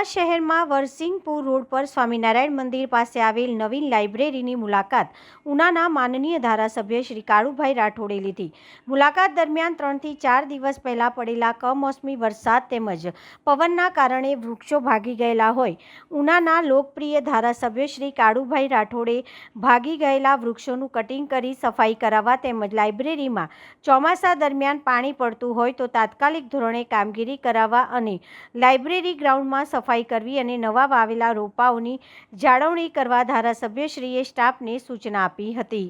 ઉના શહેરમાં વરસિંગપુર રોડ પર સ્વામિનારાયણ મંદિર પાસે આવેલ નવીન લાઇબ્રેરીની મુલાકાત ઉનાના માનનીય ધારાસભ્ય શ્રી કાળુભાઈ રાઠોડે લીધી। મુલાકાત દરમિયાન 3 થી 4 દિવસ પહેલા પડેલા કમોસમી વરસાદ તેમજ પવનના કારણે વૃક્ષો ભાગી ગયેલા હોય ઉનાના લોકપ્રિય ધારાસભ્ય શ્રી કાળુભાઈ રાઠોડે ભાગી ગયેલા વૃક્ષોનું કટિંગ કરી સફાઈ કરાવવા તેમજ લાઇબ્રેરીમાં ચોમાસા દરમિયાન પાણી પડતું હોય તો તાત્કાલિક ધોરણે કામગીરી કરાવવા અને લાઇબ્રેરી ગ્રાઉન્ડમાં સફાઈ કરવી અને નવા વાવેલા રોપાઓની જાળવણી કરવા ધારાસભ્યશ્રીએ સ્ટાફને સૂચના આપી હતી।